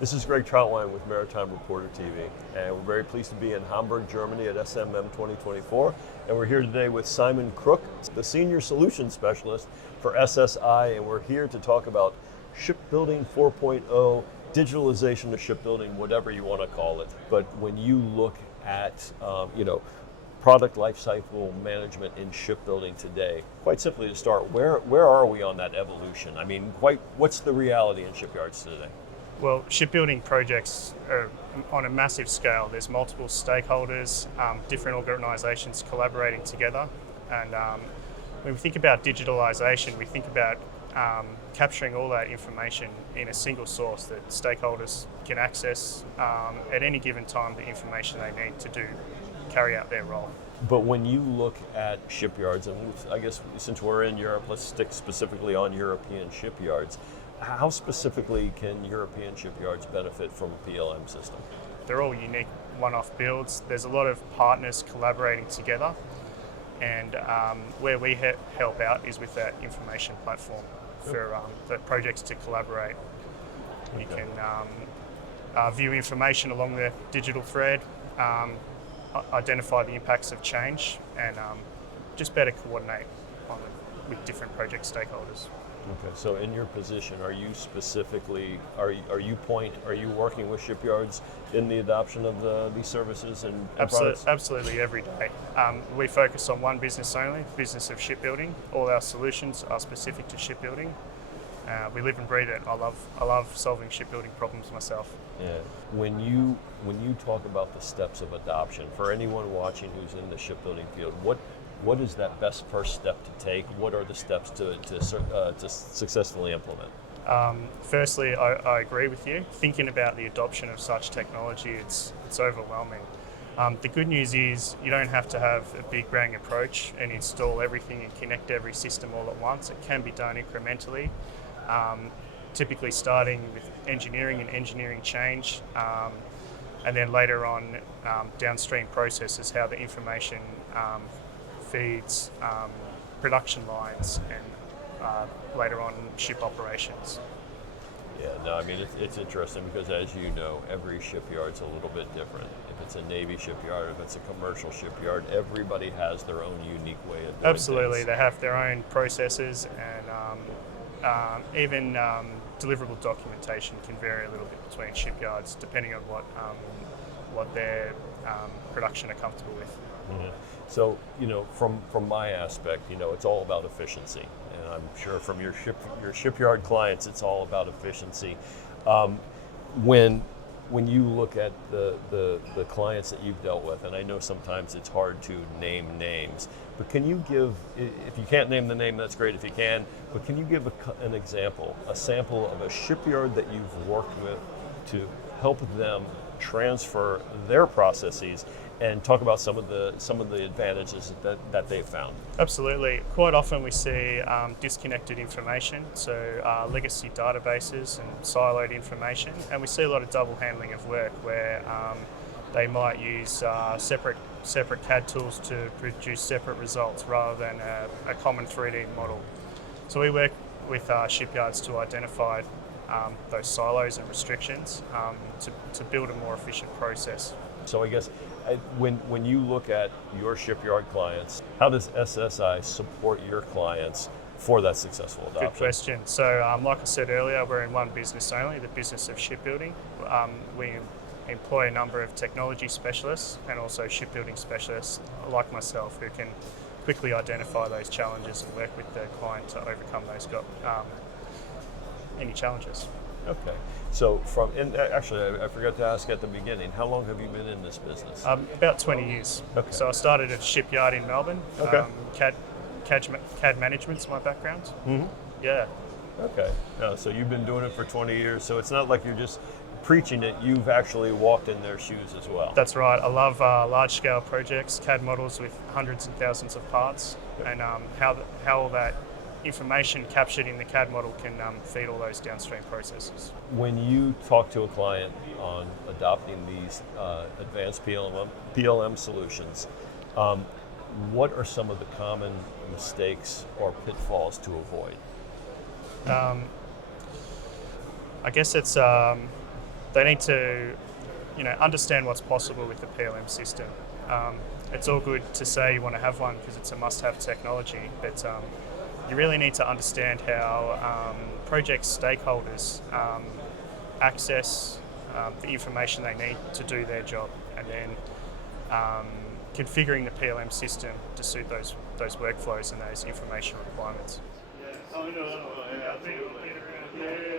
This is Greg Troutwine with Maritime Reporter TV, and we're very pleased to be in Hamburg, Germany at SMM 2024. And we're here today with Simon Crook, the Senior Solutions Specialist for SSI, and we're here to talk about Shipbuilding 4.0, digitalization of shipbuilding, whatever you want to call it. But when you look at, product lifecycle management in shipbuilding today, quite simply to start, where are we on that evolution? I mean, what's the reality in shipyards today? Well, shipbuilding projects are on a massive scale. There's multiple stakeholders, different organisations collaborating together. And when we think about digitalisation, we think about capturing all that information in a single source that stakeholders can access at any given time the information they need to carry out their role. But when you look at shipyards, and I guess since we're in Europe, let's stick specifically on European shipyards. How specifically can European shipyards benefit from a PLM system? They're all unique one-off builds. There's a lot of partners collaborating together, and where we help out is with that information platform for projects to collaborate. You can view information along the digital thread, identify the impacts of change, and just better coordinate with different project stakeholders. Okay, so in your position, are you specifically, are you working with shipyards in the adoption of these services and products? Absolutely, every day. We focus on one business only, business of shipbuilding. All our solutions are specific to shipbuilding. We live and breathe it. I love solving shipbuilding problems myself. Yeah. When you talk about the steps of adoption, for anyone watching who's in the shipbuilding field, what is that best first step to take? What are the steps to successfully implement? Firstly, I agree with you. Thinking about the adoption of such technology, it's overwhelming. The good news is you don't have to have a big bang approach and install everything and connect every system all at once. It can be done incrementally, typically starting with engineering and engineering change, and then later on downstream processes, how the information feeds production lines, and later on ship operations. Yeah, no, I mean, it's interesting because, as you know, every shipyard's a little bit different. If it's a Navy shipyard, if it's a commercial shipyard, everybody has their own unique way of doing Absolutely, things. they have their own processes, and even deliverable documentation can vary a little bit between shipyards depending on what their production are comfortable with. Mm-hmm. So, from my aspect, it's all about efficiency, and I'm sure from your shipyard clients, it's all about efficiency. When you look at the clients that you've dealt with, and I know sometimes it's hard to name names, but can you give, if you can't name the name, that's great if you can, but can you give an example, a sample of a shipyard that you've worked with to help them transfer their processes and talk about some of the advantages that they've found? Absolutely. Quite often we see disconnected information, so legacy databases and siloed information, and we see a lot of double handling of work where they might use separate CAD tools to produce separate results rather than a common 3D model. So we work with shipyards to identify those silos and restrictions to build a more efficient process. So I guess when you look at your shipyard clients, how does SSI support your clients for that successful adoption? Good question. So like I said earlier, we're in one business only, the business of shipbuilding. We employ a number of technology specialists and also shipbuilding specialists like myself who can quickly identify those challenges and work with the client to overcome those any challenges. Okay. So and actually I forgot to ask at the beginning, how long have you been in this business? About 20 years. Okay. So I started at a shipyard in Melbourne. Okay. CAD management's my background. Mm-hmm. Yeah. Okay. So you've been doing it for 20 years, so it's not like you're just preaching it, you've actually walked in their shoes as well. That's right. I love large-scale projects, CAD models with hundreds and thousands of parts, and how all that information captured in the CAD model can feed all those downstream processes. When you talk to a client on adopting these advanced PLM solutions, what are some of the common mistakes or pitfalls to avoid? I guess it's they need to, understand what's possible with the PLM system. It's all good to say you want to have one because it's a must-have technology, but you really need to understand how project stakeholders access the information they need to do their job, and then configuring the PLM system to suit those workflows and those information requirements. Yeah. Oh, no. Yeah,